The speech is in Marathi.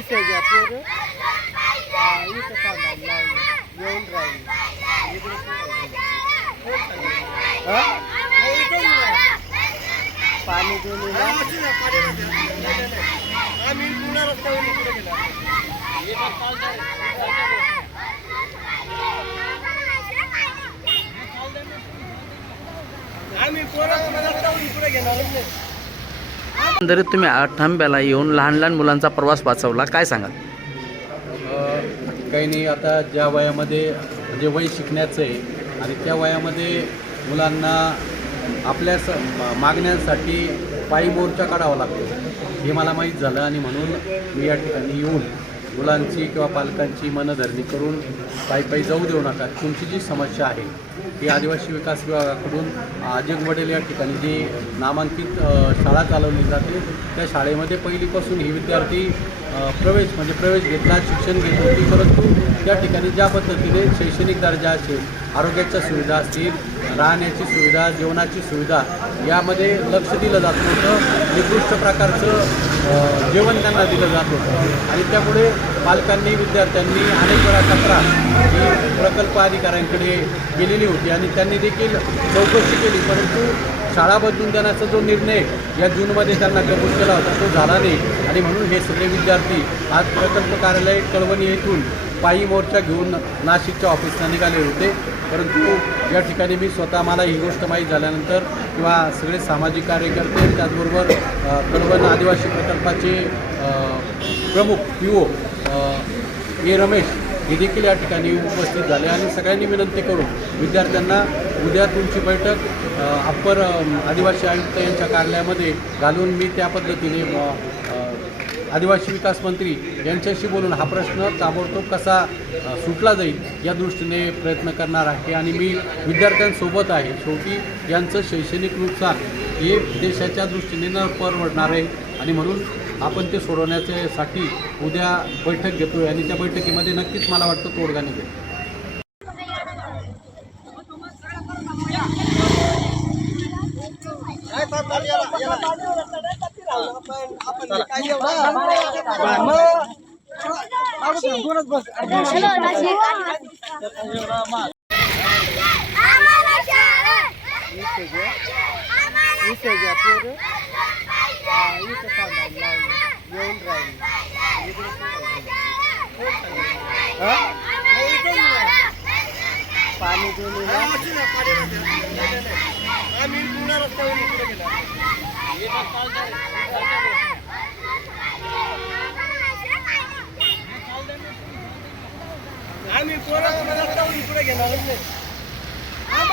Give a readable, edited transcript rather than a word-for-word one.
घ्या पोरं इथं थांबायला लावलं येऊन राहिली पाणी देऊन आम्ही पूर्ण रस्त्यावर इकडे गेला आम्ही पोरं रस्त्यावर इकडे घेणारच नाही. एकंदरीत तुम्ही थांब्याला येऊन लहान लहान मुलांचा प्रवास वाचवला, काय सांगाल? काही नाही, आता ज्या वयामध्ये म्हणजे वय शिकण्याचं आहे आणि त्या वयामध्ये मुलांना आपल्या मागण्यांसाठी पायी मोर्चा काढावा लागतो हे मला माहीत झालं आणि म्हणून मी या ठिकाणी येऊन मुलांची किंवा पालकांची मनधरणी करून पायी जाऊ देऊ नका. तुमची जी समस्या आहे ही आदिवासी विकास विभागाकडून अजय वडेल या ठिकाणी जी नामांकित शाळा चालवली जाते त्या शाळेमध्ये पहिलीपासून ही विद्यार्थी प्रवेश घेतला, शिक्षण घेत होती, परंतु त्या ठिकाणी ज्या पद्धतीने शैक्षणिक दर्जा असेल, आरोग्याच्या सुविधा असतील, राहण्याची सुविधा, जेवणाची सुविधा यामध्ये लक्ष दिलं जात नव्हतं. निकृष्ट प्रकारचं जेवण त्यांना दिलं जात होतं आणि त्यामुळे पालकांनी विद्यार्थ्यांनी अनेक वेळा तक्रार ही प्रकल्प अधिकाऱ्यांकडे केलेली होती आणि त्यांनी देखील चौकशी केली, परंतु शाळा बदलून देण्याचा जो निर्णय या जूनमध्ये त्यांना कबूल केला होता तो झाला नाही आणि म्हणून हे सगळे विद्यार्थी आज प्रकल्प कार्यालय कळवणी येथून पायी मोर्चा घेऊन नाशिकच्या ऑफिसला निघाले होते. परंतु या ठिकाणी मी स्वतः मला ही गोष्ट माहीत झाल्यानंतर किंवा सगळे सामाजिक कार्यकर्ते त्याचबरोबर कळवण आदिवासी प्रकल्पाचे प्रमुख PO ए रमेश हे देखील या ठिकाणी उपस्थित झाले आणि सगळ्यांनी विनंती करून विद्यार्थ्यांना उद्या तुमची बैठक अप्पर आदिवासी आयुक्त यांच्या कार्यालयामध्ये घालून मी त्या पद्धतीने आदिवासी विकास मंत्री यांच्याशी बोलून हा प्रश्न ताबडतोब कसा सुटला जाईल या दृष्टीने प्रयत्न करणार आहे आणि मी विद्यार्थ्यांसोबत आहे. शेवटी यांचं शैक्षणिक नुकसान हे देशाच्या दृष्टीने न परवडणार आहे आणि म्हणून आपण ते सोडवण्यासाठी उद्या बैठक घेतोय आणि त्या बैठकीमध्ये नक्कीच मला वाटतं तोडगा निघेल. इथं घ्या पोरं इथं थांबायला लावलं येऊन राहिली पाणी देऊन आम्ही पूर्ण रस्त्यावर इकडे गेला आम्ही पोरं रस्त्यावर इकडे घेणारच नाही.